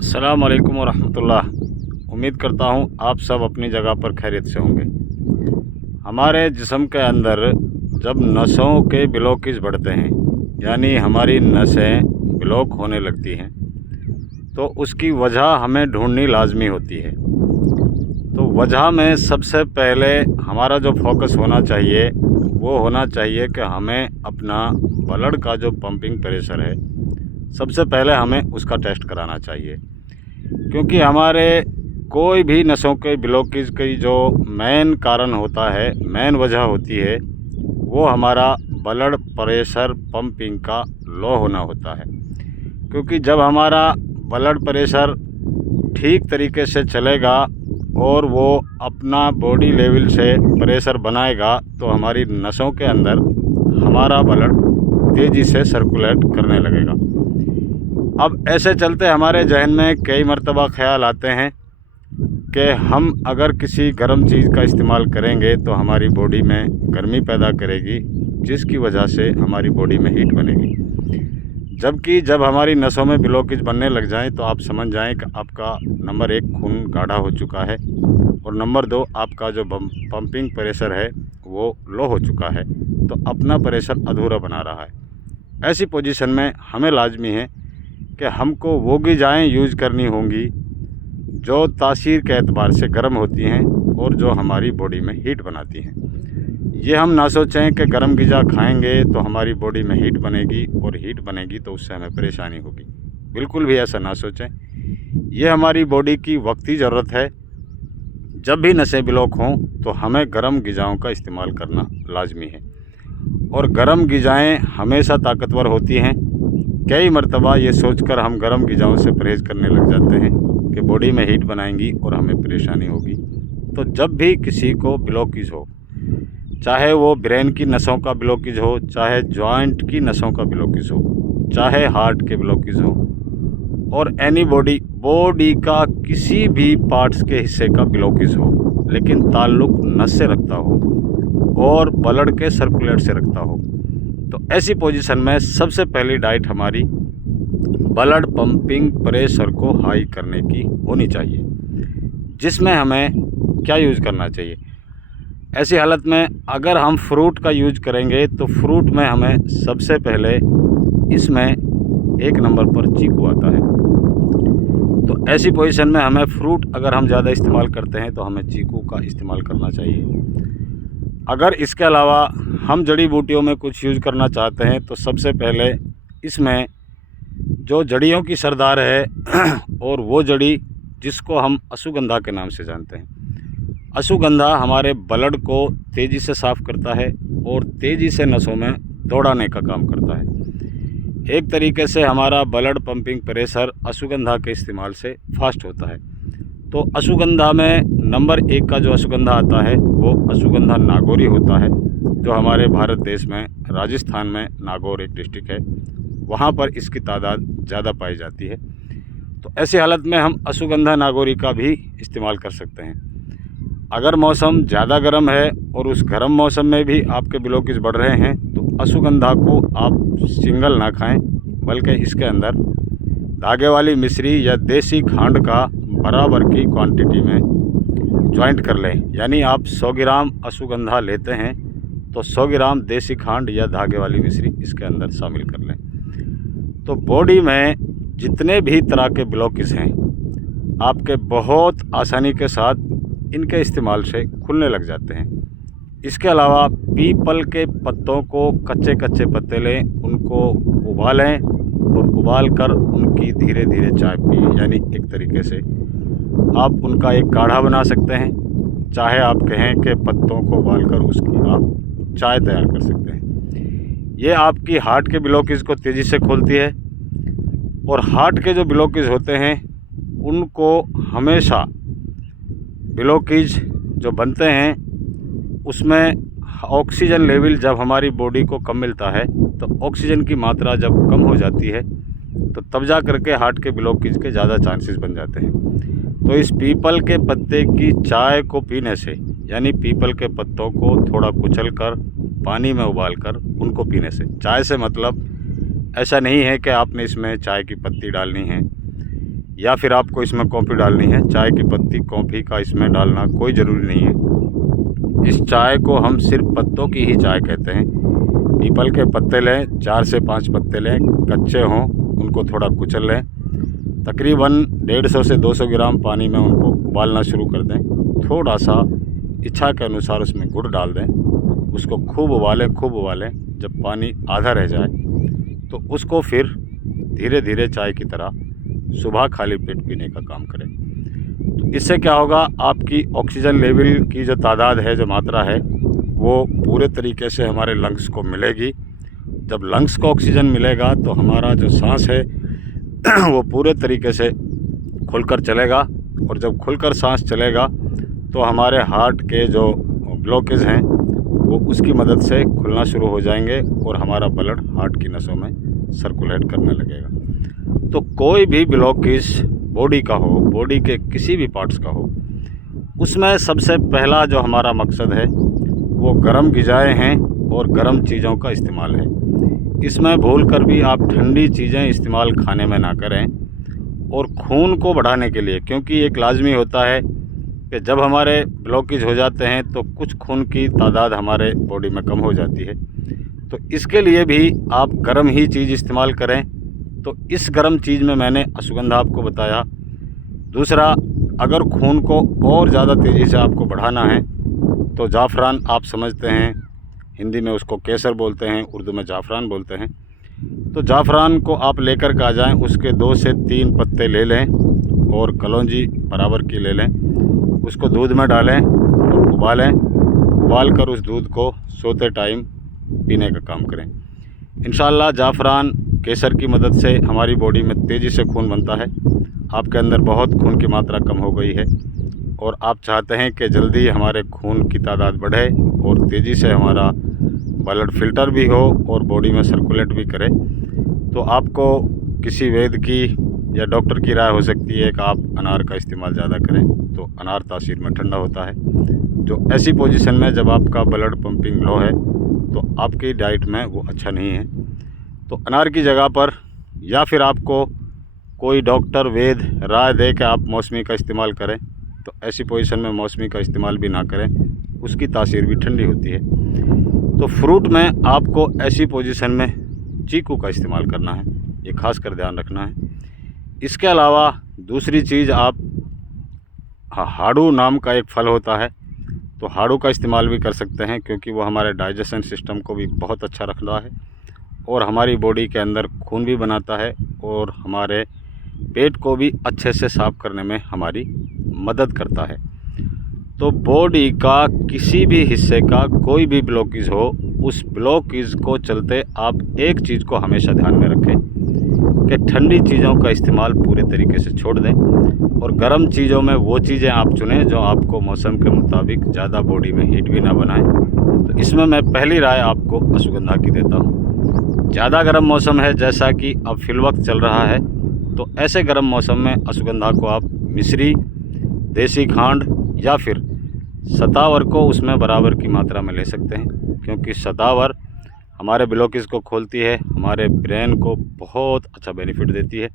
अस्सलाम वालेकुम वरहमतुल्लाह। उम्मीद करता हूँ आप सब अपनी जगह पर खैरियत से होंगे। हमारे जिस्म के अंदर जब नसों के ब्लॉकेज बढ़ते हैं, यानी हमारी नसें ब्लॉक होने लगती हैं, तो उसकी वजह हमें ढूंढनी लाजमी होती है। तो वजह में सबसे पहले हमारा जो फोकस होना चाहिए वो होना चाहिए कि हमें अपना ब्लड का जो पंपिंग प्रेशर है, सबसे पहले हमें उसका टेस्ट कराना चाहिए। क्योंकि हमारे कोई भी नसों के ब्लॉकेज की जो मेन कारण होता है, मेन वजह होती है, वो हमारा ब्लड प्रेशर पंपिंग का लो होना होता है। क्योंकि जब हमारा ब्लड प्रेशर ठीक तरीके से चलेगा और वो अपना बॉडी लेवल से प्रेशर बनाएगा, तो हमारी नसों के अंदर हमारा ब्लड तेज़ी से सर्कुलेट करने लगेगा। अब ऐसे चलते हमारे जहन में कई मरतबा ख़्याल आते हैं कि हम अगर किसी गर्म चीज़ का इस्तेमाल करेंगे तो हमारी बॉडी में गर्मी पैदा करेगी, जिसकी वजह से हमारी बॉडी में हीट बनेगी। जबकि जब हमारी नसों में ब्लॉकेज बनने लग जाएं तो आप समझ जाएं कि आपका नंबर 1 खून गाढ़ा हो चुका है और नंबर 2 आपका जो पंपिंग प्रेशर है वो लो हो चुका है, तो अपना प्रेशर अधूरा बना रहा है। ऐसी पोजीशन में हमें लाजमी है कि हमको वो ग़िज़ाएँ यूज़ करनी होंगी जो तासीर के एतबार से गर्म होती हैं और जो हमारी बॉडी में हीट बनाती हैं। ये हम ना सोचें कि गर्म ग़िज़ा खाएंगे तो हमारी बॉडी में हीट बनेगी और हीट बनेगी तो उससे हमें परेशानी होगी। बिल्कुल भी ऐसा ना सोचें। ये हमारी बॉडी की वक्ती ज़रूरत है। जब भी नसें ब्लॉक हों तो हमें गर्म ग़िज़ाओं का इस्तेमाल करना लाजमी है, और गर्म ग़िज़ाएँ हमेशा ताकतवर होती हैं। कई मरतबा ये सोचकर हम गर्म ग़िज़ाओं से परहेज़ करने लग जाते हैं कि बॉडी में हीट बनाएंगी और हमें परेशानी होगी। तो जब भी किसी को ब्लॉकेज हो, चाहे वो ब्रेन की नसों का ब्लॉकेज हो, चाहे जॉइंट की नसों का ब्लॉकेज हो, चाहे हार्ट के ब्लॉकेज हो, और एनी बॉडी का किसी भी पार्ट्स के हिस्से का ब्लॉकेज हो, लेकिन ताल्लुक़ नस से रखता हो और ब्लड के सर्कुलेट से रखता हो, तो ऐसी पोजीशन में सबसे पहली डाइट हमारी ब्लड पंपिंग प्रेशर को हाई करने की होनी चाहिए। जिसमें हमें क्या यूज़ करना चाहिए? ऐसी हालत में अगर हम फ्रूट का यूज़ करेंगे तो फ्रूट में हमें सबसे पहले इसमें 1 नंबर पर चीकू आता है। तो ऐसी पोजीशन में हमें फ्रूट अगर हम ज़्यादा इस्तेमाल करते हैं तो हमें चीकू का इस्तेमाल करना चाहिए। अगर इसके अलावा हम जड़ी बूटियों में कुछ यूज़ करना चाहते हैं तो सबसे पहले इसमें जो जड़ियों की सरदार है और वो जड़ी जिसको हम अश्वगंधा के नाम से जानते हैं। अश्वगंधा हमारे ब्लड को तेज़ी से साफ़ करता है और तेज़ी से नसों में दौड़ाने का काम करता है। एक तरीके से हमारा ब्लड पंपिंग प्रेशर अश्वगंधा के इस्तेमाल से फास्ट होता है। तो अश्वगंधा में नंबर 1 का जो अश्वगंधा आता है वो अश्वगंधा नागौरी होता है, जो हमारे भारत देश में राजस्थान में नागौर एक डिस्ट्रिक्ट है, वहाँ पर इसकी तादाद ज़्यादा पाई जाती है। तो ऐसी हालत में हम अश्वगंधा नागौरी का भी इस्तेमाल कर सकते हैं। अगर मौसम ज़्यादा गर्म है और उस गर्म मौसम में भी आपके ब्लॉकेज बढ़ रहे हैं तो अश्वगंधा को आप सिंगल ना खाएं, बल्कि इसके अंदर धागे वाली मिश्री या देसी खांड का बराबर की क्वांटिटी में ज्वाइंट कर लें। यानी आप 100 ग्राम अश्वगंधा लेते हैं तो 100 ग्राम देसी खांड या धागे वाली मिश्री इसके अंदर शामिल कर लें। तो बॉडी में जितने भी तरह के ब्लॉकेज हैं आपके बहुत आसानी के साथ इनके इस्तेमाल से खुलने लग जाते हैं। इसके अलावा पीपल के पत्तों को कच्चे पत्ते लें, उनको उबालें और उबाल कर उनकी धीरे धीरे चाय पिए। यानी एक तरीके से आप उनका एक काढ़ा बना सकते हैं, चाहे आप कहें कि पत्तों को उबाल कर उसकी आप चाय तैयार कर सकते हैं। ये आपकी हार्ट के ब्लॉकेज को तेज़ी से खोलती है, और हार्ट के जो ब्लॉकेज होते हैं उनको हमेशा ब्लॉकेज जो बनते हैं उसमें ऑक्सीजन लेवल जब हमारी बॉडी को कम मिलता है, तो ऑक्सीजन की मात्रा जब कम हो जाती है तो तब जा करके हार्ट के ब्लॉकेज के ज़्यादा चांसेस बन जाते हैं। तो इस पीपल के पत्ते की चाय को पीने से, यानी पीपल के पत्तों को थोड़ा कुचल कर पानी में उबाल कर उनको पीने से, चाय से मतलब ऐसा नहीं है कि आपने इसमें चाय की पत्ती डालनी है या फिर आपको इसमें कॉफ़ी डालनी है। चाय की पत्ती कॉफ़ी का इसमें डालना कोई ज़रूरी नहीं है। इस चाय को हम सिर्फ पत्तों की ही चाय कहते हैं। पीपल के पत्ते लें, 4 से 5 पत्ते लें, कच्चे हों, उनको थोड़ा कुचल लें। तकरीबन 150 से 200 ग्राम पानी में उनको उबालना शुरू कर दें। थोड़ा सा इच्छा के अनुसार उसमें गुड़ डाल दें। उसको खूब उबालें। जब पानी आधा रह जाए तो उसको फिर धीरे धीरे चाय की तरह सुबह खाली पेट पीने का काम करें। तो इससे क्या होगा, आपकी ऑक्सीजन लेवल की जो तादाद है, जो मात्रा है, वो पूरे तरीके से हमारे लंग्स को मिलेगी। जब लंग्स को ऑक्सीजन मिलेगा तो हमारा जो सांस है वो पूरे तरीके से खुलकर चलेगा। और जब खुलकर सांस चलेगा तो हमारे हार्ट के जो ब्लॉकेज हैं वो उसकी मदद से खुलना शुरू हो जाएंगे और हमारा ब्लड हार्ट की नसों में सर्कुलेट करने लगेगा। तो कोई भी ब्लॉकेज बॉडी का हो, बॉडी के किसी भी पार्ट्स का हो, उसमें सबसे पहला जो हमारा मकसद है वो गर्म ग़िज़ाएँ हैं और गर्म चीज़ों का इस्तेमाल है। इसमें भूल कर भी आप ठंडी चीज़ें इस्तेमाल खाने में ना करें। और खून को बढ़ाने के लिए, क्योंकि एक लाजमी होता है कि जब हमारे ब्लॉकेज हो जाते हैं तो कुछ खून की तादाद हमारे बॉडी में कम हो जाती है। तो इसके लिए भी आप गर्म ही चीज़ इस्तेमाल करें। तो इस गर्म चीज़ में मैंने अश्वगंधा आपको बताया। दूसरा, अगर खून को और ज़्यादा तेज़ी से आपको बढ़ाना है तो जाफ़रान आप समझते हैं, हिंदी में उसको केसर बोलते हैं, उर्दू में जाफ़रान बोलते हैं। तो जाफ़रान को आप लेकर के आ जाएँ, उसके 2 से 3 पत्ते ले लें और कलौंजी बराबर की ले लें। उसको दूध में डालें और उबाल कर उस दूध को सोते टाइम पीने का काम करें। इंशाअल्लाह जाफ़रान केसर की मदद से हमारी बॉडी में तेज़ी से खून बनता है। आपके अंदर बहुत खून की मात्रा कम हो गई है और आप चाहते हैं कि जल्दी हमारे खून की तादाद बढ़े और तेज़ी से हमारा ब्लड फ़िल्टर भी हो और बॉडी में सर्कुलेट भी करे। तो आपको किसी वैद्य की या डॉक्टर की राय हो सकती है कि आप अनार का इस्तेमाल ज़्यादा करें। तो अनार तासीर में ठंडा होता है, जो ऐसी पोजीशन में जब आपका ब्लड पंपिंग लो है तो आपकी डाइट में वो अच्छा नहीं है। तो अनार की जगह पर या फिर आपको कोई डॉक्टर वैद्य राय दे कि आप मौसमी का इस्तेमाल करें, तो ऐसी पोजीशन में मौसमी का इस्तेमाल भी ना करें, उसकी तासीर भी ठंडी होती है। तो फ्रूट में आपको ऐसी पोजीशन में चीकू का इस्तेमाल करना है, ये खास कर ध्यान रखना है। इसके अलावा दूसरी चीज़, आप हाड़ू नाम का एक फल होता है, तो हाड़ू का इस्तेमाल भी कर सकते हैं, क्योंकि वो हमारे डाइजेशन सिस्टम को भी बहुत अच्छा रखता है और हमारी बॉडी के अंदर खून भी बनाता है और हमारे पेट को भी अच्छे से साफ़ करने में हमारी मदद करता है। तो बॉडी का किसी भी हिस्से का कोई भी ब्लॉकेज हो, उस ब्लॉकेज को चलते आप एक चीज़ को हमेशा ध्यान में रखें कि ठंडी चीज़ों का इस्तेमाल पूरे तरीके से छोड़ दें और गर्म चीज़ों में वो चीज़ें आप चुनें जो आपको मौसम के मुताबिक ज़्यादा बॉडी में हीट भी ना बनाएं। तो इसमें मैं पहली राय आपको अश्वगंधा की देता हूँ। ज़्यादा गर्म मौसम है, जैसा कि अब फिलवक्त चल रहा है, तो ऐसे गर्म मौसम में अश्वगंधा को आप मिश्री, देसी खांड या फिर सतावर को उसमें बराबर की मात्रा में ले सकते हैं, क्योंकि सतावर हमारे ब्लॉकेज को खोलती है, हमारे ब्रेन को बहुत अच्छा बेनिफिट देती है।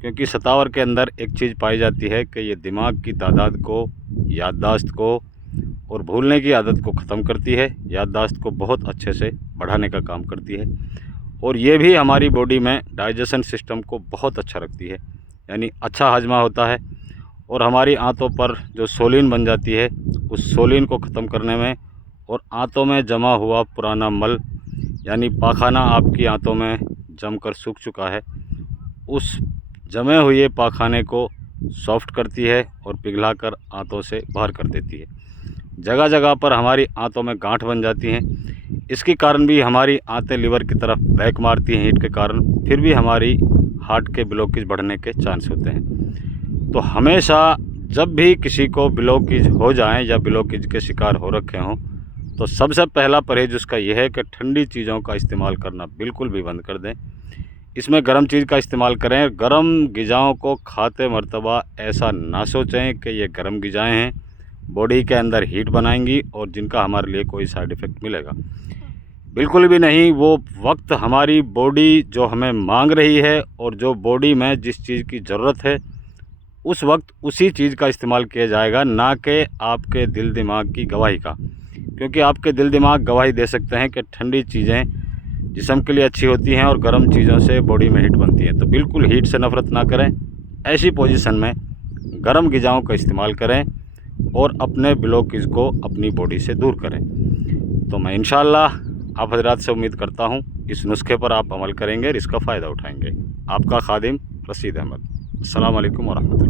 क्योंकि सतावर के अंदर एक चीज़ पाई जाती है कि ये दिमाग की तादाद को, याददाश्त को और भूलने की आदत को ख़त्म करती है, याददाश्त को बहुत अच्छे से बढ़ाने का काम करती है और ये भी हमारी बॉडी में डाइजेशन सिस्टम को बहुत अच्छा रखती है, यानी अच्छा हाजमा होता है। और हमारी आंतों पर जो सोलिन बन जाती है, उस सोलिन को ख़त्म करने में और आंतों में जमा हुआ पुराना मल, यानी पाखाना आपकी आंतों में जमकर सूख चुका है, उस जमे हुए पाखाने को सॉफ्ट करती है और पिघलाकर आंतों से बाहर कर देती है। जगह जगह पर हमारी आंतों में गांठ बन जाती हैं, इसके कारण भी हमारी आंतें लीवर की तरफ बैक मारती हैं हीट के कारण, फिर भी हमारी हार्ट के ब्लॉकेज बढ़ने के चांस होते हैं। तो हमेशा जब भी किसी को ब्लॉकेज हो जाएं या ब्लॉकेज के शिकार हो रखे हों, तो सबसे पहला परहेज उसका यह है कि ठंडी चीज़ों का इस्तेमाल करना बिल्कुल भी बंद कर दें। इसमें गर्म चीज़ का इस्तेमाल करें। गर्म ग़िज़ाओं को खाते मर्तबा ऐसा ना सोचें कि ये गर्म ग़िज़ाएँ हैं, बॉडी के अंदर हीट बनाएंगी और जिनका हमारे लिए कोई साइड इफ़ेक्ट मिलेगा, बिल्कुल भी नहीं। वो वक्त हमारी बॉडी जो हमें मांग रही है और जो बॉडी में जिस चीज़ की ज़रूरत है उस वक्त उसी चीज़ का इस्तेमाल किया जाएगा, ना कि आपके दिल दिमाग की गवाही का। क्योंकि आपके दिल दिमाग गवाही दे सकते हैं कि ठंडी चीज़ें जिस्म के लिए अच्छी होती हैं और गर्म चीज़ों से बॉडी में हीट बनती है। तो बिल्कुल हीट से नफ़रत ना करें। ऐसी पोजीशन में गर्म ग़िज़ाओं का इस्तेमाल करें और अपने ब्लॉकेज को अपनी बॉडी से दूर करें। तो मैं इंशाअल्लाह आप हज़रात से उम्मीद करता हूँ इस नुस्खे पर आप अमल करेंगे और इसका फ़ायदा उठाएँगे। आपका खादिम रशीद अहमद। अस्सलाम वालेकुम व रहमतुल्लाह।